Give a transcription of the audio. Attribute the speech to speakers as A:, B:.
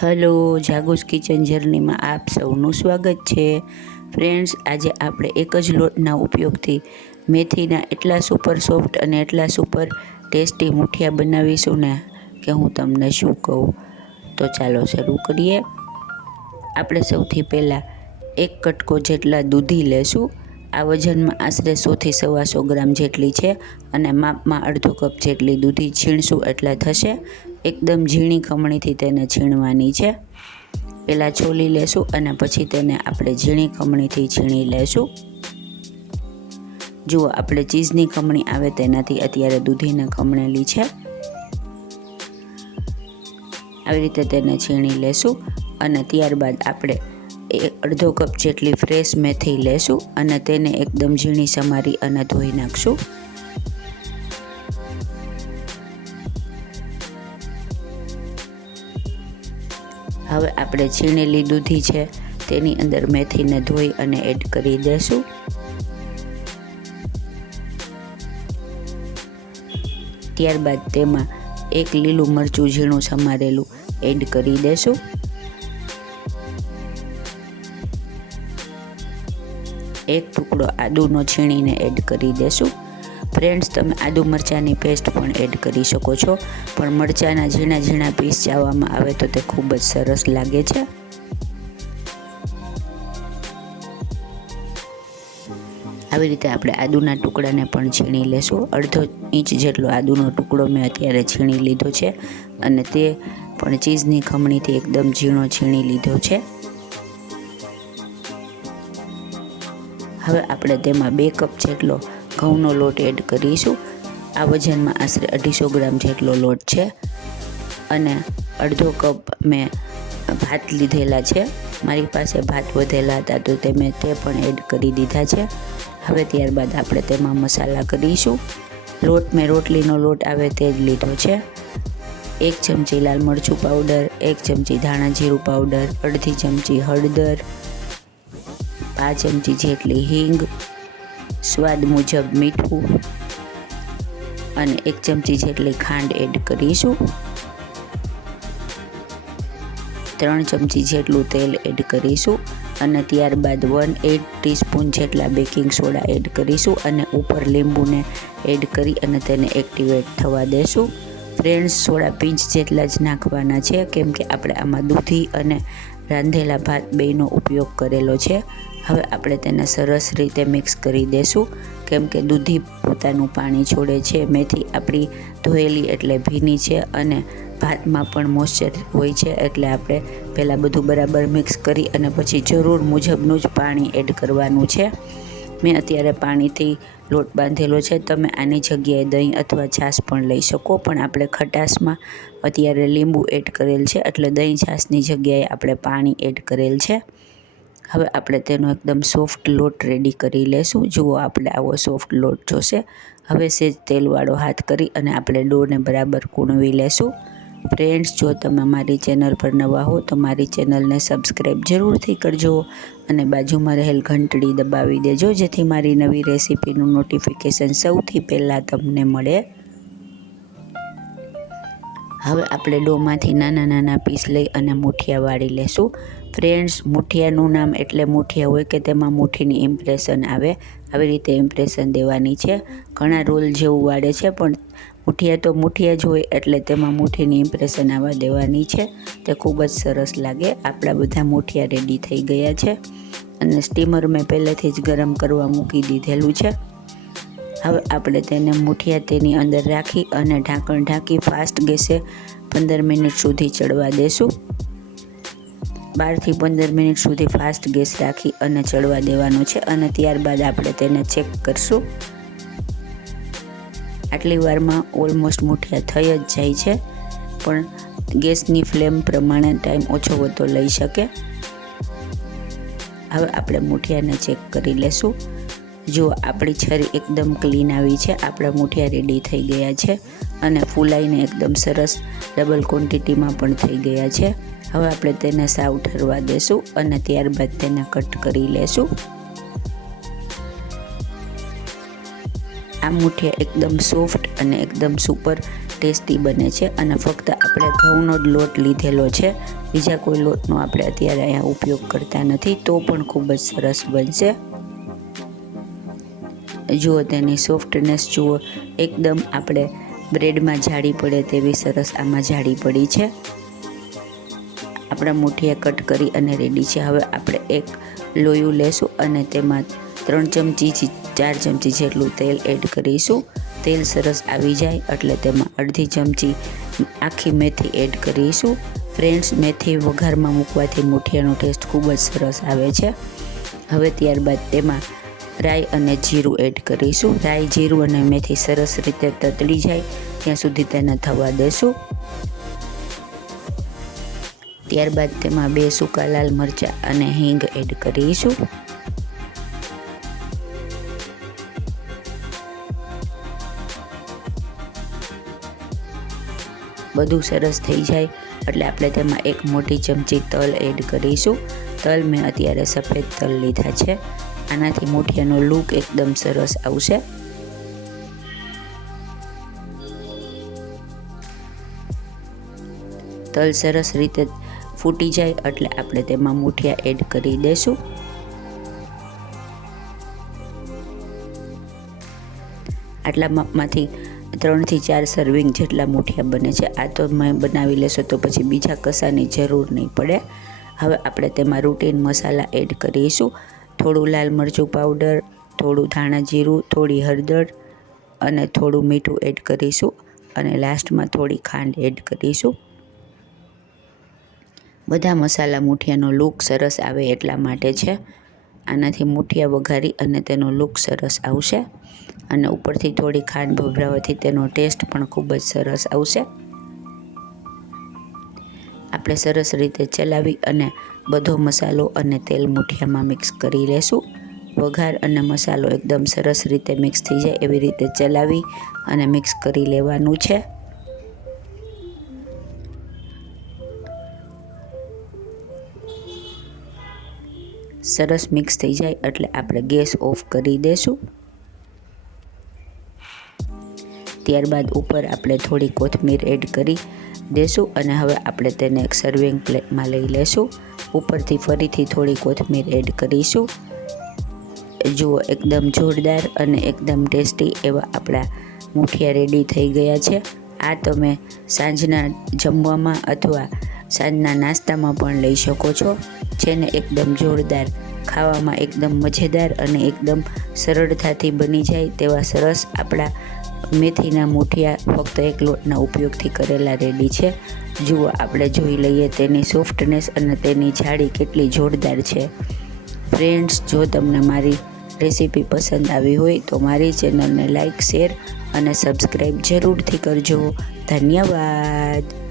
A: Hello જાગુસ kitchen જર્નીમાં આપ સૌનું સ્વાગત છે. ફ્રેન્ડ્સ, આજે આપણે એક જ લોટના ઉપયોગથી મેથીના એટલા સુપર સોફ્ટ અને એટલા સુપર ટેસ્ટી મુઠિયા બનાવીશું ને કે હું તમને શું કહું. તો ચાલો શરૂ કરીએ. આપણે સૌથી પહેલાં એક કટકો જેટલા દૂધી લેશું. આ વજનમાં આશરે સોથી સવાસો ગ્રામ જેટલી છે અને માપમાં અડધો કપ જેટલી દૂધી છીણશું એટલા થશે. એકદમ ઝીણી ખમણીથી તેને છીણવાની છે. પહેલાં છોલી લેશું અને પછી તેને આપણે ઝીણી ખમણીથી છીણી લેશું. જુઓ, આપણે ચીઝની ખમણી આવે તેનાથી અત્યારે દૂધીને ખમણેલી છે. આવી રીતે તેને છીણી લેશું અને ત્યારબાદ આપણે એ અડધો કપ જેટલી ફ્રેશ મેથી લેશું અને તેને એકદમ ઝીણી સમારી અને ધોઈ નાખશું. હવે આપણે છીણેલી દૂધી છે તેની અંદર મેથીને ધોઈ અને એડ કરી દેશું. ત્યારબાદ તેમાં એક લીલું મરચું ઝીણું સમારેલું એડ કરી દેશું. એક ટુકડો આદુનો છીણીને એડ કરી દેશું. ફ્રેન્ડ્સ તમે આદુ મરચાંની પેસ્ટ પણ એડ કરી શકો છો. પણ મરચાંના ઝીણા ઝીણા પીસ ચાવવામાં આવે તો તે ખૂબ જ સરસ લાગે છે. આવી રીતે આપણે આદુના ટુકડાને પણ છીણી લેશું. અડધો ઇંચ જેટલો આદુનો ટુકડો મેં અત્યારે છીણી લીધો છે. અને તે પણ ચીઝની ખમણીથી એકદમ ઝીણો છીણી લીધો છે. હવે આપણે તેમાં બે કપ જેટલો ઘઉંનો લોટ એડ કરીશું. આ વજનમાં આશરે અઢીસો ગ્રામ જેટલો લોટ છે. અને અડધો કપ મેં ભાત લીધેલા છે. મારી પાસે ભાત વધેલા હતા તો તે મેં તે પણ એડ કરી દીધા છે. હવે ત્યારબાદ આપણે તેમાં મસાલા કરીશું. લોટ મેં રોટલીનો લોટ આવે તે જ લીધો છે. એક ચમચી લાલ મરચું પાવડર એક ચમચી ધાણા જીરું પાવડર અડધી ચમચી હળદર પાંચ ચમચી જેટલી હિંગ, સ્વાદ મુજબ મીઠું અને એક ચમચી જેટલી ખાંડ એડ કરીશું. ત્રણ ચમચી જેટલું તેલ એડ કરીશું અને ત્યારબાદ વન એટ ટીસ્પૂન જેટલા બેકિંગ સોડા એડ કરીશું અને ઉપર લીંબુને એડ કરી અને તેને એક્ટિવેટ થવા દેશું. ફ્રેન્ડ્સ સોડા પિંચ જેટલા જ નાખવાના છે, કેમ કે આપણે આમાં દૂધી અને રાંધેલા ભાત બેયનો ઉપયોગ કરેલો છે. હવે આપણે તેને સરસ રીતે મિક્સ કરી દેશું. કેમ કે દૂધી પોતાનું પાણી છોડે છે, મેથી આપણી ધોયેલી એટલે ભીની છે અને ભાતમાં પણ મોઇશ્ચર હોય છે એટલે આપણે પહેલાં બધું બરાબર મિક્સ કરી અને પછી જરૂર મુજબનું જ પાણી એડ કરવાનું છે. મેં અત્યારે પાણીથી લોટ બાંધેલો છે, તમે આની જગ્યાએ દહીં અથવા છાશ પણ લઈ શકો, પણ આપણે ખટાશમાં અત્યારે લીંબુ એડ કરેલ છે એટલે દહીં છાશની જગ્યાએ આપણે પાણી એડ કરેલ છે. હવે આપણે તેનો એકદમ સોફ્ટ લોટ રેડી કરી લેશું. જુઓ આપણે આવો સોફ્ટ લોટ જોશે. હવે સેજ તેલવાળો હાથ કરી અને આપણે ડોને બરાબર કૂણવી લેશું. ફ્રેન્ડ્સ જો તમે મારી ચેનલ પર નવા હો તો મારી ચેનલને સબસ્ક્રાઈબ જરૂરથી કરજો અને બાજુમાં રહેલ ઘંટડી દબાવી દેજો જેથી મારી નવી રેસીપીનું નોટિફિકેશન સૌથી પહેલાં તમને મળે. હવે આપણે ડોમાંથી નાના નાના પીસ લઈ અને મુઠિયા વાળી લેશું. ફ્રેન્ડ્સ મુઠિયાનું નામ એટલે મુઠિયા હોય કે તેમાં મુઠ્ઠીની ઇમ્પ્રેશન આવે. આવી રીતે ઇમ્પ્રેશન દેવાની છે. ઘણા રોલ જેવું વાળે છે, પણ મુઠિયા તો મુઠિયા જ હોય એટલે તેમાં મુઠ્ઠીની ઇમ્પ્રેશન આવવા દેવાની છે. તે ખૂબ જ સરસ લાગે. આપણા બધા મુઠિયા રેડી થઈ ગયા છે. અને સ્ટીમર મેં પહેલેથી જ ગરમ કરવા મૂકી દીધેલું છે. હવે આપણે તેને મુઠિયા તેની અંદર રાખી અને ઢાંકણ ઢાંકી ફાસ્ટ ગેસે પંદર મિનિટ સુધી ચડવા દેશું. બારથી પંદર મિનિટ સુધી ફાસ્ટ ગેસ રાખી અને ચડવા દેવાનું છે અને ત્યારબાદ આપણે તેને ચેક કરશું. આટલી વારમાં ઓલમોસ્ટ મુઠિયા થઈ જ જાય છે, પણ ગેસની ફ્લેમ પ્રમાણે ટાઈમ ઓછો વધતો લઈ શકે. હવે આપણે મુઠિયાને ચેક કરી લેશું. જો આપણી છરી એકદમ ક્લીન આવી છે, આપણા મૂઠિયા રેડી થઈ ગયા છે અને ફૂલાઈને એકદમ સરસ ડબલ ક્વોન્ટિટીમાં પણ થઈ ગયા છે. હવે આપણે તેને સાવ ઠરવા દેશું અને ત્યારબાદ તેને કટ કરી લેશું. આ મૂઠિયા એકદમ સોફ્ટ અને એકદમ સુપર ટેસ્ટી બને છે અને ફક્ત આપણે ઘઉંનો જ લોટ લીધેલો છે. બીજા કોઈ લોટનો આપણે અત્યારે અહીંયા ઉપયોગ કરતા નથી, તો પણ ખૂબ જ સરસ બનશે. જુઓ તેની સોફ્ટનેસ જુઓ, એકદમ આપણે બ્રેડમાં જાડી પડે તેવી સરસ આમાં જાડી પડી છે. આપણા મુઠિયા કટ કરી અને રેડી છે. હવે આપણે એક લોયું લેશું અને તેમાં ત્રણ ચમચી ચાર ચમચી જેટલું તેલ એડ કરીશું. તેલ સરસ આવી જાય એટલે તેમાં અડધી ચમચી આખી મેથી એડ કરીશું. ફ્રેન્ડ્સ મેથી વઘારમાં મૂકવાથી મુઠિયાનો ટેસ્ટ ખૂબ જ સરસ આવે છે. હવે ત્યારબાદ તેમાં રાઈ અને જીરું એડ કરીશું. રાઈ, જીરું અને મેથી સરસ રીતે તતડી જાય. ત્યાં સુધી તેને થવા દેશું. ત્યારબાદ તેમાં બે સૂકા લાલ મરચાં અને હિંગ એડ કરીશું. બધું સરસ થઈ જાય એટલે આપણે તેમાં એક મોટી ચમચી તલ એડ કરીશું. તલ મેં અત્યારે સફેદ તલ લીધા છે. આનાથી મૂઠિયાનો લુક એકદમ સરસ આવશે. તલ સરસ રીતે ફૂટી જાય એટલે આપણે તેમાં મૂઠિયા એડ કરી દેશું. આટલા માપમાંથી ત્રણથી ચાર સર્વિંગ જેટલા મૂઠિયા બને છે. આ તો મેં બનાવી લેશો તો પછી બીજા કસાની જરૂર નહીં પડે. હવે આપણે તેમાં રૂટીન મસાલા એડ કરીશું. થોડું લાલ મરચું પાવડર, થોડું ધાણા જીરું, થોડી હળદર અને થોડું મીઠું એડ કરીશું અને લાસ્ટમાં થોડી ખાંડ એડ કરીશું. બધા મસાલા મૂઠિયાનો લુક સરસ આવે એટલા માટે છે. આનાથી મૂઠિયા વઘારી અને તેનો લુક સરસ આવશે અને ઉપરથી થોડી ખાંડ ભભરાવાથી તેનો ટેસ્ટ પણ ખૂબ જ સરસ આવશે. આપણે સરસ રીતે ચલાવી અને બધો મસાલો અને તેલ મુઠિયામાં મિક્સ કરી લેશું. વઘાર અને મસાલો એકદમ સરસ રીતે મિક્સ થઈ જાય એવી રીતે ચલાવી અને મિક્સ કરી લેવાનું છે. સરસ મિક્સ થઈ જાય એટલે આપણે ગેસ ઓફ કરી દઈશું ત્યારબાદ ઉપર આપણે થોડી કોથમીર એડ કરી દેશું અને હવે આપણે તેને એક સર્વિંગ પ્લેટમાં લઈ લેશું. ઉપરથી ફરીથી થોડી કોથમીર એડ કરીશું. જુઓ, એકદમ જોરદાર અને એકદમ ટેસ્ટી એવા આપણા મુઠિયા રેડી થઈ ગયા છે. આ તમે સાંજના જમવામાં અથવા સાંજના નાસ્તામાં પણ લઈ શકો છો, જેને એકદમ જોરદાર, ખાવામાં એકદમ મજેદાર અને એકદમ સરળતાથી બની જાય તેવા સરસ આપણા મેથીના મૂઠિયા ફક્ત એક લોટના ઉપયોગથી કરેલા રેડી છે. જુઓ, આપણે જોઈ લઈએ તેની સોફ્ટનેસ અને તેની જાળી કેટલી જોરદાર છે. ફ્રેન્ડ્સ, જો તમને મારી રેસીપી પસંદ આવી હોય તો મારી ચેનલને લાઇક શેર અને સબસ્ક્રાઈબ જરૂરથી કરજો. ધન્યવાદ.